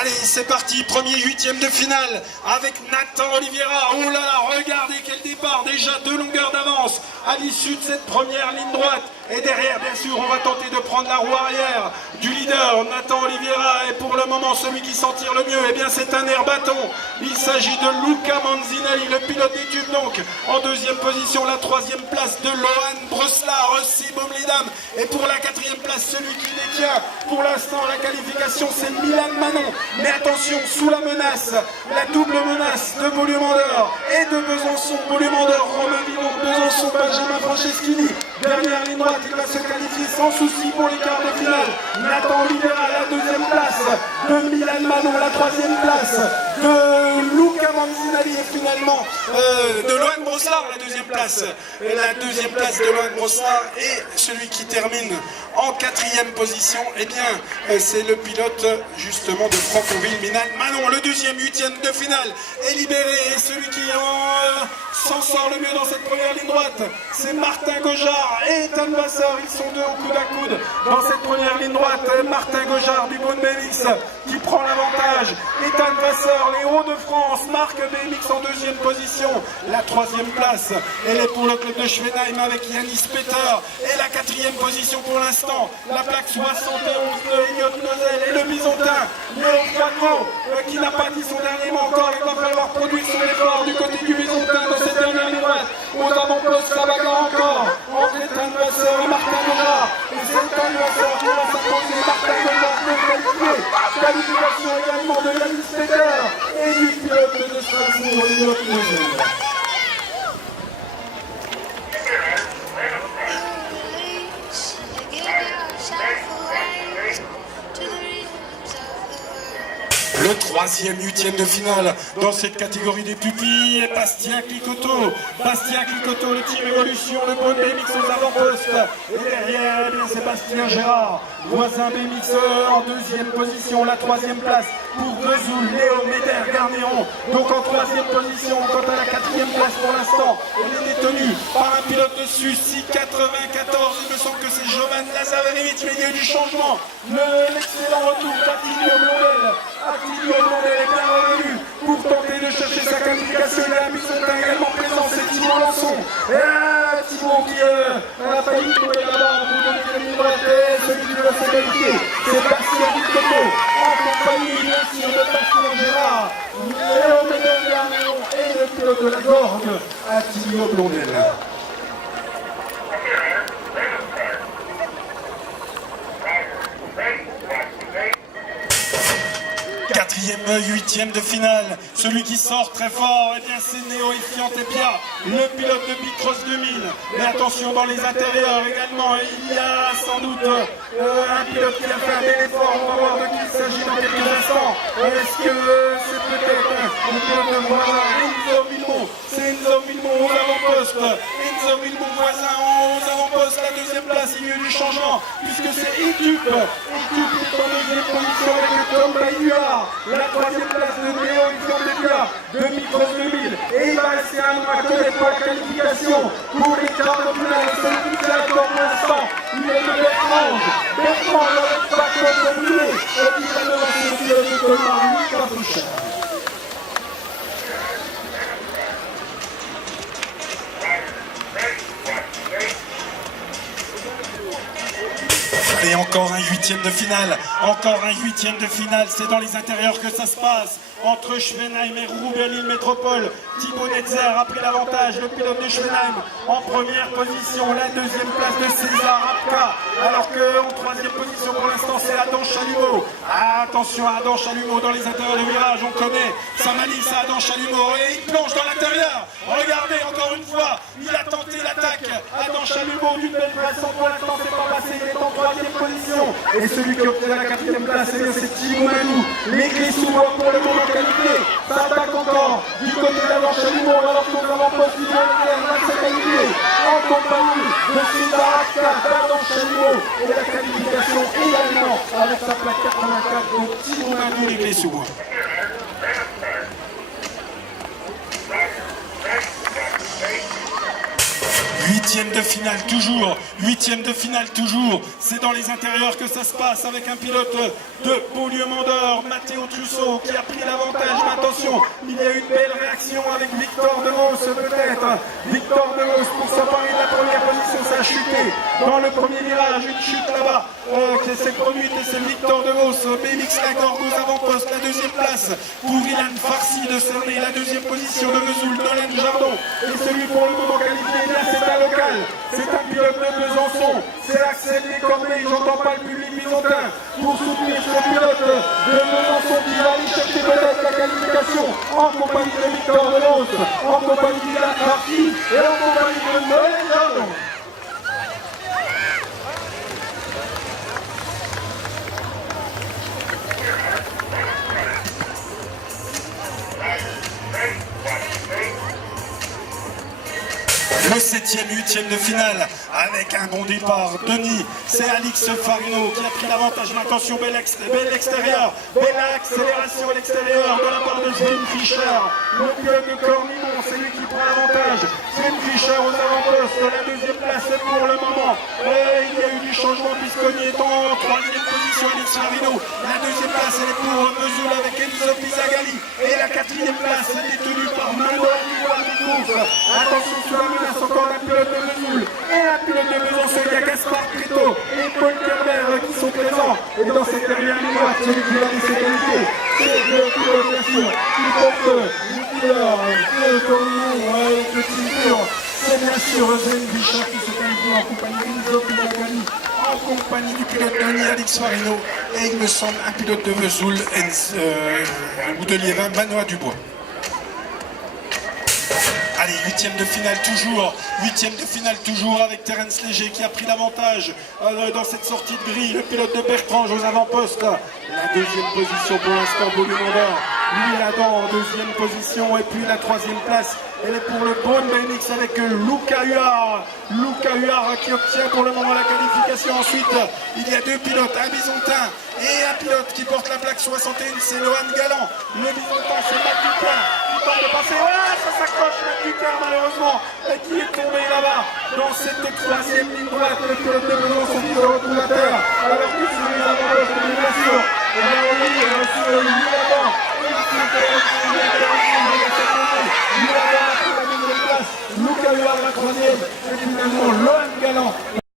Allez, c'est parti, premier huitième de finale avec Nathan Oliveira. Oh là là, regardez quel départ, déjà 2 longueurs d'avance à l'issue de cette première ligne droite. Et derrière, bien sûr, on va tenter de prendre la roue arrière du leader, Nathan Oliveira. Et pour le moment, celui qui s'en tire le mieux, eh bien c'est un air bâton. Il s'agit de Luca Manzinelli, le pilote des tubes donc. En deuxième position, la 3e place de Lohan Broslar, Sibom les dames. Et pour la 4e place, celui qui détient pour l'instant la qualification, c'est Milan Manon. Mais attention, sous la menace, la double menace de Beaulieu-Mandor et de Besançon. Beaulieu-Mandor, Romain Villon, Besançon, Benjamin Franceschini. Dernière ligne droite, il va se qualifier sans souci pour les quarts de finale. Nathan Oliveira, la 2e place de Milan Manon, la 3e place de Luca Manzinelli et finalement de Lohan Broslar, la 2e place. Et la 2e place de Lohan Broslar et celui qui termine en 4e position, eh bien c'est le pilote justement de Franconville, Milan Manon. Le 2e, 8e de finale est libéré et celui qui s'en sort le mieux dans cette première ligne droite, c'est Martin Gojard et Ethan Vasseur. Ils sont deux au coude à coude dans cette première ligne droite. Martin Gojard du Beaune BMX qui prend l'avantage. Ethan Vasseur, les Hauts-de-France, marque BMX en 2e position. La 3e place, elle est pour le club de Schwenheim avec Yanis Peter. Et la 4e position pour l'instant, la plaque 71 de Elliot Nozel et le Bisontin Léo Quattro qui n'a pas dit son dernier mot encore. Il va falloir produire son effort du côté du Bisontin dans cette dernière ligne droite. Aux avant-postes, ça bagarre encore entre Ethan Vasseur et Martin Gojard. Et c'est Ethan Vasseur qui va s'imposer. Martin Gojard est qualifié. Qualification également de Yanis Peter et du pilote de Strasbourg, Elliot Nozel. Le 3e, 8e de finale dans cette catégorie des pupilles est Bastien Clicotto. Bastien Clicotto, le team Evolution, le Beaune BMX aux avant-postes. Et derrière, eh bien, Sébastien Gérard, voisin BMX en 2e position, la 3e place pour Vesoul, Léo Médère Garnéron. Donc en 3e position, quant à la 4e place pour l'instant, elle est détenue par un pilote de Suisse 94. Il me semble que c'est Jovan Lazarevic, mais il y a eu du changement. L'excellent retour d'Attilio Blondel. Attilio Blondel est bien revenu pour tenter de chercher sa qualification. Il y a un Bisontin également présent, c'est Thibaut Lançon. Et Thibaut qui a failli trouver la barre pour donner la ligne droite. Et celui qui va se qualifier, c'est Bastien Clicotto, en compagnie bien sûr de Bastien Gérard, Léo Médère Garnéron et le pilote de la Gorgue, Attilio Blondel. 4e, 8e de finale, celui qui sort très fort, eh bien c'est Néo Effiantepia, le pilote de Bicross 2000. Mais attention dans les intérieurs également, il y a sans doute un pilote qui a fait un bel effort. On va voir de qui il s'agit dans quelques instants. Est-ce que c'est peut-être le pilote de voisin Enzo Villemont? C'est Enzo Villemont aux avant-postes. Enzo Villemont voisin aux avant-postes, la 2e place. Il y a eu du changement puisque c'est Etup. Etup est en 2e position avec le Tom Bayuard. La 3e place de Néo Effiantepia de Bicross 2000. Et il va rester un mois connaître pour la qualification pour les quarts de finale. Celui qui fait encore pour l'instant, il est de Bertrand. Bertrand, le patron de Boulet, et qui va devancer le pilote de Colmar, Lucas Fouchard. Et encore un 8e de finale, encore un 8e de finale, c'est dans les intérieurs que ça se passe, entre Schwenheim et Roubaix-Lille Métropole. Thibaut Netzer a pris l'avantage, le pilote de Schwenheim en première position, la 2e place de César Rapka, alors qu'en 3e position pour l'instant c'est Adam Chalumeau. Attention à Adam Chalumeau dans les intérieurs de virage, on connaît sa malice à Adam Chalumeau et il plonge dans l'intérieur. Regardez encore une fois, il a tenté l'attaque, Adam Chalumeau d'une belle façon, pour l'instant c'est pas passé, il est en 3e position. Et celui qui obtient la 4e place, c'est Thibaut Manou. Les clés s'ouvrent pour le moment qualifié. Ça attaque encore du côté d'Adam Chalumeau, alors qu'on va remporter du va se qualifier en compagnie de César Rapka, d'Adam Chalumeau. Et la qualification également avec sa plaque 84 de Thibaut Manou, les clés s'ouvrent. Huitième de finale toujours, huitième de finale toujours, c'est dans les intérieurs que ça se passe avec un pilote de Beaulieu-Mandor, Matteo Trusso, qui a pris l'avantage. Mais attention, il y a une belle réaction avec Victor De Vos peut-être. Victor De Vos pour s'emparer de la première position, ça a chuté dans le premier virage, une chute là-bas qui s'est produite et c'est Victor De Vos, BMX Lagorgue aux avant-postes, la deuxième place pour Ilan Farsi de Cernay, la deuxième position de Vesoul, Nolan Jardon, et celui pour le moment qualifié, bien c'est un local, c'est un pilote de Besançon, c'est Axel Descorbeilles, j'entends pas le public byzantin, pour soutenir ce pilote de Besançon qui va aller chercher peut-être la qualification en compagnie de Victor De Vos, en compagnie d'Ilan Farsi et en compagnie de Nolan Jardon. Le septième, huitième de finale avec un bon départ. Denis, c'est Alix Farino qui a pris l'avantage. Mais attention, bel extérieur, belle accélération à l'extérieur de la part de Sven Fischer. Le pilote de Cornimont, c'est lui qui prend l'avantage. Sven Fischer aux avant-postes, la deuxième place pour le moment. Il y a eu du changement puisqu'on est en troisième position. Alix Farino, la deuxième place elle est pour Vesoul avec Enzo Pizagalli. Et la quatrième place elle est tenue par Manuel Dubois. Attention sur la menace encore d'un pilote de Vesoul et un pilote de Besançon. Il y a Gaspard Prito et Paul Kerber qui sont présents. Et dans cette dernière ligne droite, celui qui va laisser qualifier, c'est le pilote bien sûr qui porte le leader de Cornimont de Timur. C'est bien sûr Sven Fischer qui se qualifie en compagnie d'Enzo Pizagalli, en compagnie du pilote Denis Alix Farino et il me semble un pilote de Vesoul ou de Liévin, Benoît Dubois. Allez, huitième de finale toujours avec Terence Léger qui a pris l'avantage dans cette sortie de grille. Le pilote de Bertrange aux avant-postes. La deuxième position pour l'instant, Beaulieu-Mandor. Lui là-dedans en deuxième position et puis la troisième place. Elle est pour le Braun BMX avec Luca Huard. Luca Huard qui obtient pour le moment la qualification. Ensuite, il y a deux pilotes, un Byzantin et un pilote qui porte la plaque 61, c'est Lohan Galland. Le Byzantin, c'est Matt Duclair qui tente de passer. Voilà, ça s'accroche, Matt Duclair malheureusement, et qui est tombé là-bas dans cette troisième ligne droite. Le pilote de Besançon qui se retrouve à terre. Alors que sur les avant-postes de l'émission, on va revenir sur le lieu avant. Luca Huard la troisième, et finalement Lohan Galland.